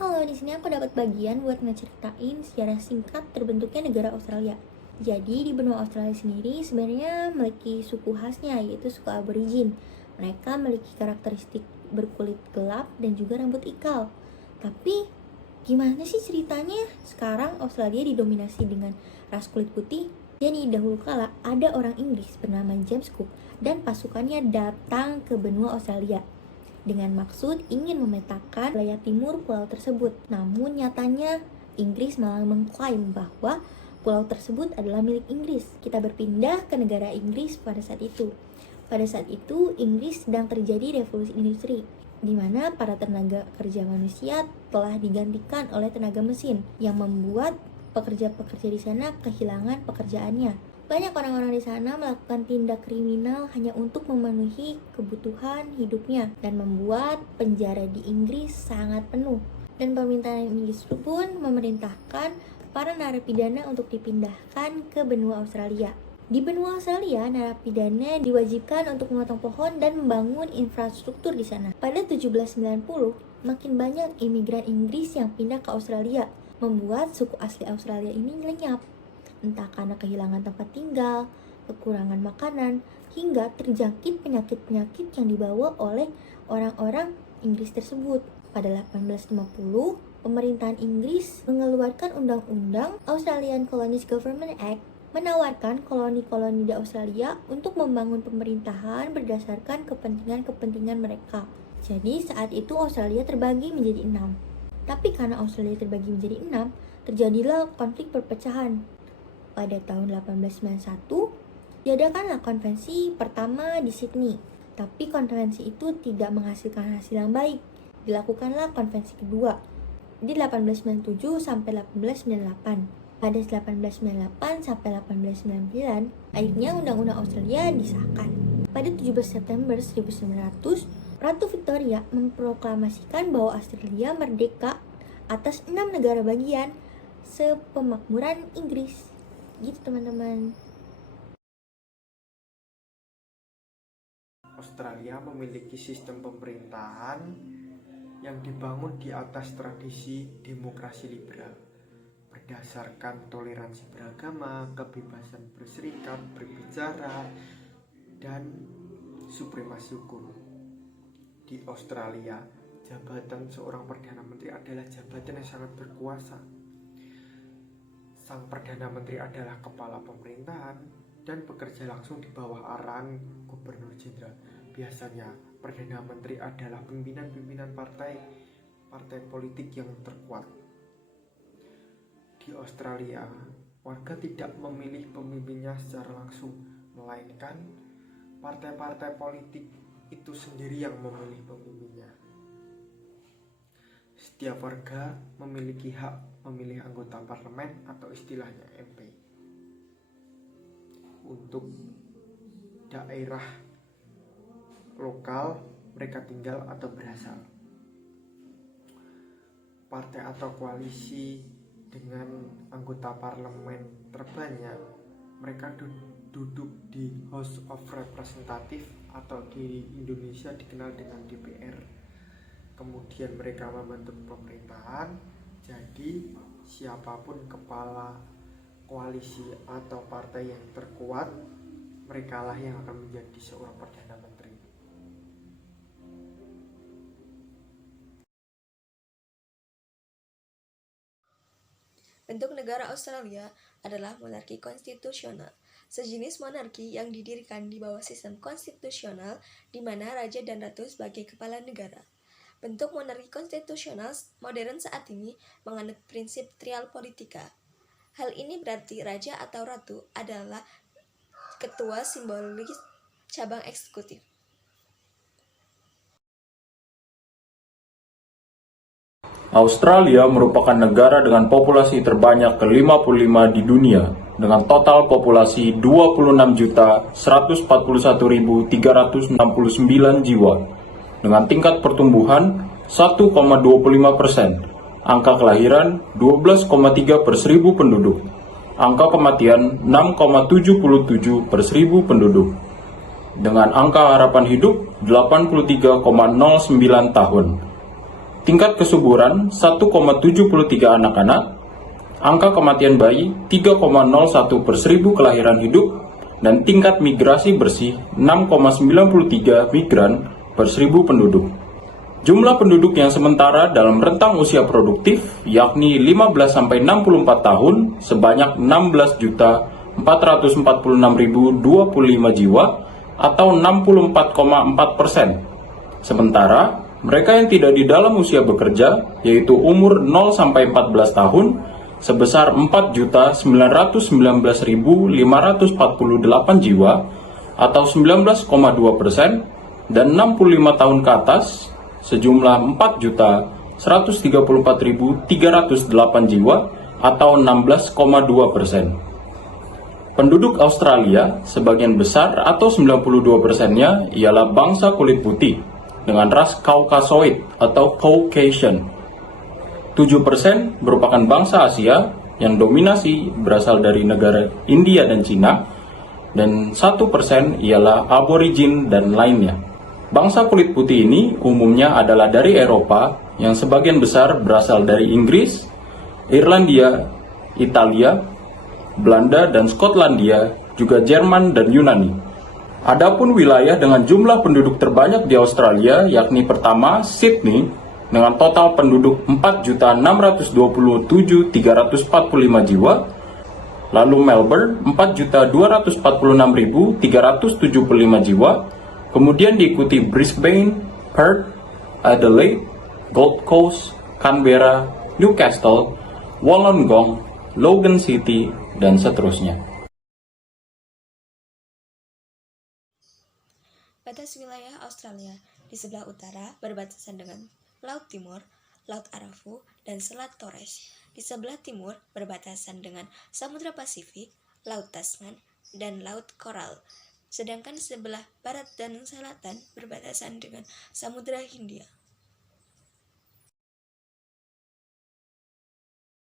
Halo, di sini aku dapat bagian buat ngeceritain sejarah singkat terbentuknya negara Australia. Jadi di benua Australia sendiri sebenarnya memiliki suku khasnya, yaitu suku Aborigin. Mereka memiliki karakteristik berkulit gelap dan juga rambut ikal. Tapi gimana sih ceritanya sekarang Australia didominasi dengan ras kulit putih? Jadi dahulu kala ada orang Inggris bernama James Cook dan pasukannya datang ke benua Australia dengan maksud ingin memetakan wilayah timur pulau tersebut. Namun nyatanya Inggris malah mengklaim bahwa pulau tersebut adalah milik Inggris. Kita berpindah ke negara Inggris pada saat itu. Pada saat itu Inggris sedang terjadi revolusi industri, di mana para tenaga kerja manusia telah digantikan oleh tenaga mesin yang membuat pekerja-pekerja di sana kehilangan pekerjaannya. Banyak orang-orang di sana melakukan tindak kriminal hanya untuk memenuhi kebutuhan hidupnya dan membuat penjara di Inggris sangat penuh. Dan pemerintahan Inggris pun memerintahkan para narapidana untuk dipindahkan ke benua Australia. Di benua Australia, narapidana diwajibkan untuk memotong pohon dan membangun infrastruktur di sana. Pada 1790, makin banyak imigran Inggris yang pindah ke Australia, membuat suku asli Australia ini lenyap. Entah karena kehilangan tempat tinggal, kekurangan makanan, hingga terjangkit penyakit-penyakit yang dibawa oleh orang-orang Inggris tersebut. Pada 1850, pemerintahan Inggris mengeluarkan undang-undang Australian Colonies Government Act, menawarkan koloni-koloni di Australia untuk membangun pemerintahan berdasarkan kepentingan-kepentingan mereka. Jadi saat itu Australia terbagi menjadi 6. Tapi karena Australia terbagi menjadi 6, terjadilah konflik perpecahan. Pada tahun 1891, diadakanlah konvensi pertama di Sydney. Tapi konvensi itu tidak menghasilkan hasil yang baik. Dilakukanlah konvensi kedua di 1897 sampai 1898. Pada 1898 sampai 1899, akhirnya Undang-Undang Australia disahkan. Pada 17 September 1900, Ratu Victoria memproklamasikan bahwa Australia merdeka atas 6 negara bagian sepemakmuran Inggris. Gitu teman-teman. Australia memiliki sistem pemerintahan yang dibangun di atas tradisi demokrasi liberal, berdasarkan toleransi beragama, kebebasan berserikat, berbicara, dan supremasi hukum. Di Australia, jabatan seorang Perdana Menteri adalah jabatan yang sangat berkuasa. Sang Perdana Menteri adalah kepala pemerintahan dan bekerja langsung di bawah arahan Gubernur Jenderal. Biasanya, Perdana Menteri adalah pimpinan-pimpinan partai politik yang terkuat. Di Australia, warga tidak memilih pemimpinnya secara langsung, melainkan partai-partai politik itu sendiri yang memilih pemimpinnya. Setiap warga memiliki hak memilih anggota parlemen atau istilahnya MP untuk daerah lokal mereka tinggal atau berasal. Partai atau koalisi dengan anggota parlemen terbanyak, mereka duduk di House of Representatives atau di Indonesia dikenal dengan DPR. Kemudian mereka membentuk pemerintahan. Jadi siapapun kepala koalisi atau partai yang terkuat, merekalah yang akan menjadi seorang Perdana Menteri. Bentuk negara Australia adalah monarki konstitusional, sejenis monarki yang didirikan di bawah sistem konstitusional di mana raja dan ratu sebagai kepala negara. Bentuk monarki konstitusional modern saat ini menganut prinsip trial politika. Hal ini berarti raja atau ratu adalah ketua simbolis cabang eksekutif. Australia merupakan negara dengan populasi terbanyak ke-55 di dunia dengan total populasi 26.141.369 jiwa dengan tingkat pertumbuhan 1,25%, angka kelahiran 12,3 per 1000 penduduk, angka kematian 6,77 per 1000 penduduk, dengan angka harapan hidup 83,09 tahun. tingkat kesuburan 1,73 anak-anak, angka kematian bayi 3,01 per 1000 kelahiran hidup, dan tingkat migrasi bersih 6,93 migran per 1000 penduduk. Jumlah penduduk yang sementara dalam rentang usia produktif yakni 15-64 tahun sebanyak 16.446.025 jiwa atau 64,4%. Sementara mereka yang tidak di dalam usia bekerja yaitu umur 0-14 tahun sebesar 4.919.548 jiwa atau 19,2%, dan 65 tahun ke atas sejumlah 4.134.308 jiwa atau 16,2%. Penduduk Australia sebagian besar atau 92%-nya ialah bangsa kulit putih dengan ras Caucasoid atau Caucasian. 7% merupakan bangsa Asia yang dominasi berasal dari negara India dan Cina, dan 1% ialah aborigin dan lainnya. Bangsa kulit putih ini umumnya adalah dari Eropa yang sebagian besar berasal dari Inggris, Irlandia, Italia, Belanda dan Skotlandia, juga Jerman dan Yunani. Adapun wilayah dengan jumlah penduduk terbanyak di Australia yakni pertama Sydney dengan total penduduk 4.627.345 jiwa, lalu Melbourne 4.246.375 jiwa, kemudian diikuti Brisbane, Perth, Adelaide, Gold Coast, Canberra, Newcastle, Wollongong, Logan City, dan seterusnya. Batas wilayah Australia di sebelah utara berbatasan dengan Laut Timur, Laut Arafu, dan Selat Torres. Di sebelah timur berbatasan dengan Samudra Pasifik, Laut Tasman, dan Laut Coral. Sedangkan sebelah barat dan selatan berbatasan dengan Samudra Hindia.